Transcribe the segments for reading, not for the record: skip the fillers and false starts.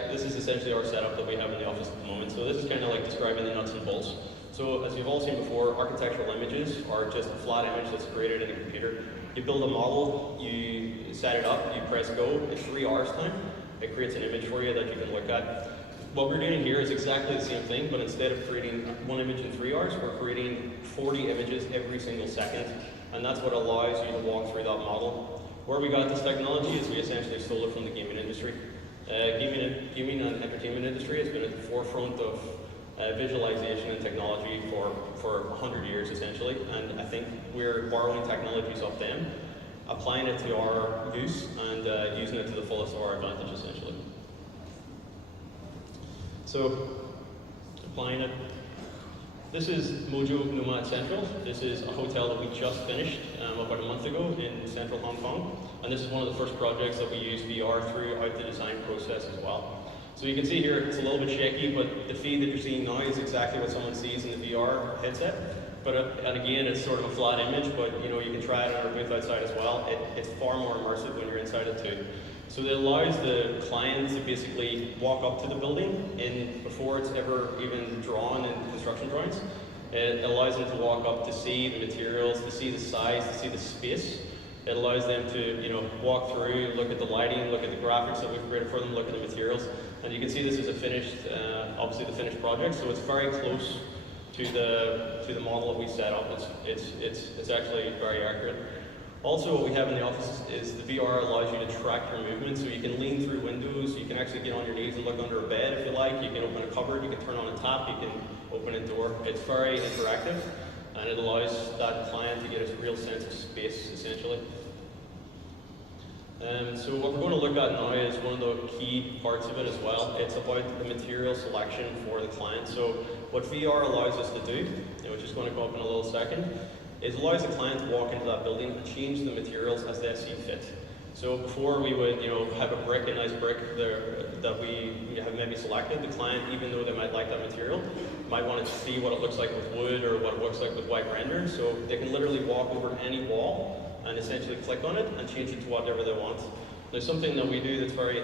This is essentially our setup that we have in the office at the moment. So this is kind of like describing the nuts and bolts. So as you've all seen before, architectural images are just a flat image that's created in a computer. You build a model, you set it up, you press go, in 3 hours time, it creates an image for you that you can look at. What we're doing here is exactly the same thing, but instead of creating one image in 3 hours, we're creating 40 images every single second, and that's what allows you to walk through that model. Where we got this technology is we essentially stole it from the gaming industry. Gaming and entertainment industry has been at the forefront of visualization and technology for 100 years essentially, and I think we're borrowing technologies off them, applying it to our use, and using it to the fullest of our advantage essentially. So, applying it. This is Mojo Nomad Central. This is a hotel that we just finished about a month ago in central Hong Kong. And this is one of the first projects that we use VR throughout the design process as well. So you can see here, it's a little bit shaky, but the feed that you're seeing now is exactly what someone sees in the VR headset. But and again, it's sort of a flat image, but you know, you can try it on our booth outside as well. It's far more immersive when you're inside it too. So it allows the client to basically walk up to the building before it's ever even drawn in construction drawings. It allows them to walk up to see the materials, to see the size, to see the space. It allows them to, you know, walk through, look at the lighting, look at the graphics that we've created for them, look at the materials. And you can see this is a finished, obviously the finished project, so it's very close to the model that we set up. It's actually very accurate. Also, what we have in the office is the VR allows you to track your movement, so you can lean through windows, you can actually get on your knees and look under a bed if you like, you can open a cupboard, you can turn on a tap, you can open a door. It's very interactive, and it allows that client to get a real sense of space, essentially. So what we're going to look at now is one of the key parts of it as well. It's about the material selection for the client. So what VR allows us to do, which is going to go up in a little second, is allows the client to walk into that building and change the materials as they see fit. So before we would, you know, have a brick, a nice brick there that we have maybe selected, the client, even though they might like that material, might want to see what it looks like with wood or what it looks like with white render. So they can literally walk over to any wall and essentially click on it and change it to whatever they want. There's something that we do that's very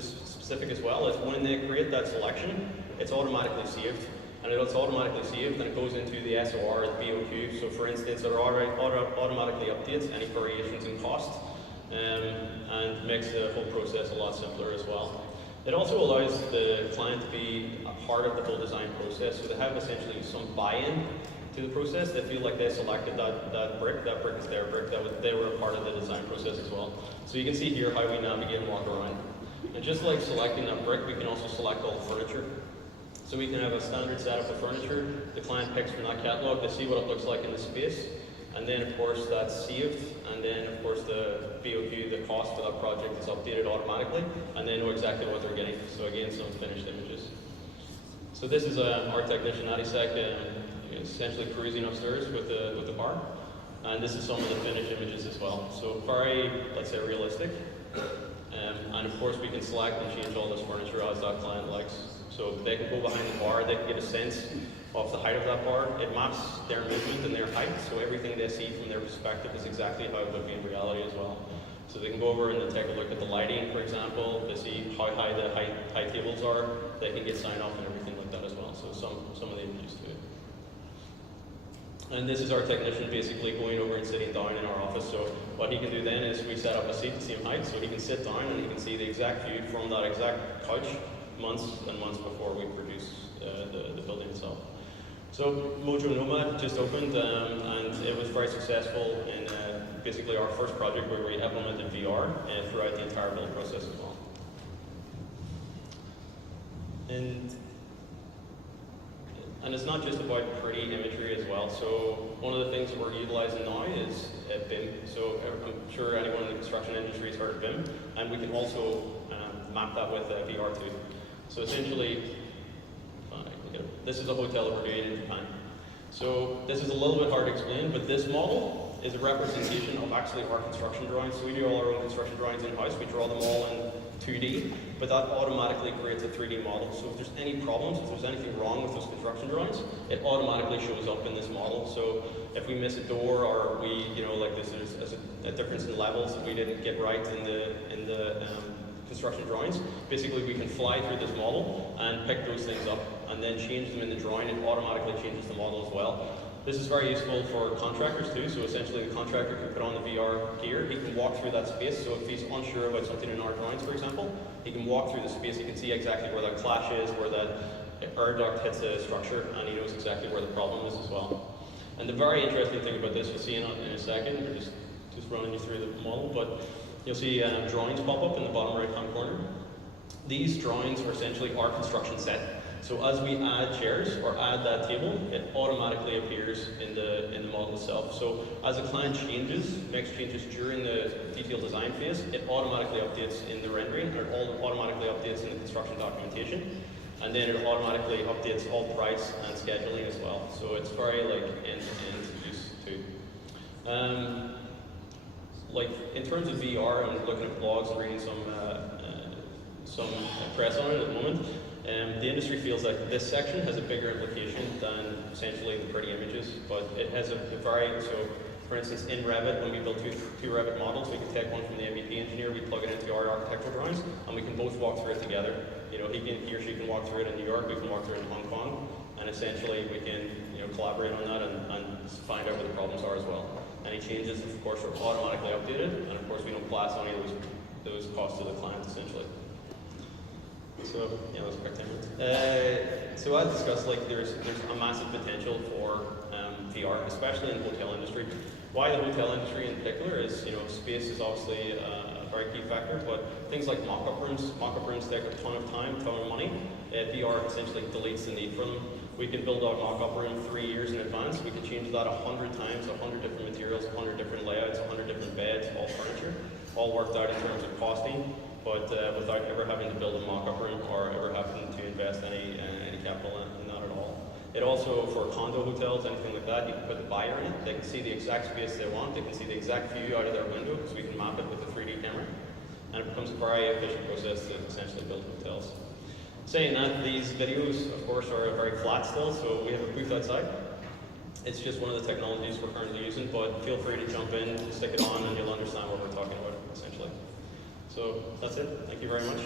specific as well, is when they create that selection, it's automatically saved. And it's automatically saved and it goes into the SOR, the BOQ. So for instance, it automatically updates any variations in cost and makes the whole process a lot simpler as well. It also allows the client to be a part of the whole design process, so they have essentially some buy-in to the process. They feel like they selected that brick is their brick, they were a part of the design process as well. So you can see here how we navigate and walk around. And just like selecting that brick, we can also select all the furniture. So we can have a standard setup of furniture, the client picks from that catalog, they see what it looks like in the space, and then of course that's saved, and then of course the BOQ, the cost for that project is updated automatically, and they know exactly what they're getting. So again, some finished images. So this is our technician, Adisek, essentially cruising upstairs with the bar, and this is some of the finished images as well. So very, let's say, realistic, and of course we can select and change all this furniture as that client likes. So they can go behind the bar, they can get a sense of the height of that bar. It maps their movement and their height, so everything they see from their perspective is exactly how it would be in reality as well. So they can go over and they take a look at the lighting, for example, they see how high the high tables are, they can get sign off and everything like that as well. So some of the images to it. And this is our technician basically going over and sitting down in our office. So what he can do then is we set up a seat the same height, so he can sit down and he can see the exact view from that exact couch months and months before we produce the building itself. So Mojo Nomad just opened and it was very successful in basically our first project where we implemented VR throughout the entire build process as well. And it's not just about pretty imagery as well. So one of the things that we're utilizing now is BIM. So I'm sure anyone in the construction industry has heard of BIM, and we can also map that with VR too. So essentially, this is a hotel that we're doing in Japan. So this is a little bit hard to explain, but this model is a representation of actually our construction drawings. So we do all our own construction drawings in-house. We draw them all in 2D, but that automatically creates a 3D model. So if there's any problems, if there's anything wrong with those construction drawings, it automatically shows up in this model. So if we miss a door or we, you know, like there's a difference in levels that we didn't get right in the construction drawings. Basically, we can fly through this model and pick those things up and then change them in the drawing. It automatically changes the model as well. This is very useful for contractors too, so essentially the contractor can put on the VR gear, he can walk through that space, so if he's unsure about something in our drawings, for example, he can walk through the space, he can see exactly where that clash is, where that air duct hits a structure, and he knows exactly where the problem is as well. And the very interesting thing about this, you'll see in a second, or just running you through the model, but you'll see drawings pop up in the bottom right-hand corner. These drawings are essentially our construction set. So as we add chairs or add that table, it automatically appears in the model itself. So as a client makes changes during the detailed design phase, it automatically updates in the rendering, and it automatically updates in the construction documentation, and then it automatically updates all price and scheduling as well. So it's very like end-to-end use too. Like in terms of VR, I'm looking at blogs and reading some press on it at the moment. The industry feels like this section has a bigger implication than essentially the pretty images, but it has a so for instance in Revit, when we build two Revit models, we can take one from the MEP engineer, we plug it into our architectural drawings, and we can both walk through it together. You know, he or she can walk through it in New York, we can walk through it in Hong Kong, and essentially we can collaborate on that and find out what the problems are as well. Any changes, of course, are automatically updated, and of course we don't pass any of those costs to the client essentially. So yeah, that's quick 10 minutes. So as discussed, like there's a massive potential for VR, especially in the hotel industry. Why the hotel industry in particular is, space is obviously a very key factor, but things like mock-up rooms take a ton of time, a ton of money. VR essentially deletes the need for them. We can build a mock-up room 3 years in advance. We can change that 100 times, 100 different materials, 100 different layouts, 100 different beds, all furniture, all worked out in terms of costing, but without ever having to build a mock-up room or ever having to invest any capital in that at all. It also, for condo hotels, anything like that, you can put the buyer in it. They can see the exact space they want. They can see the exact view out of their window, because we can map it with a 3D camera. And it becomes a very efficient process to essentially build hotels. Saying that, these videos, of course, are very flat still, so we have a booth outside. It's just one of the technologies we're currently using, but feel free to jump in, stick it on, and you'll understand what we're talking about, essentially. So that's it. Thank you very much.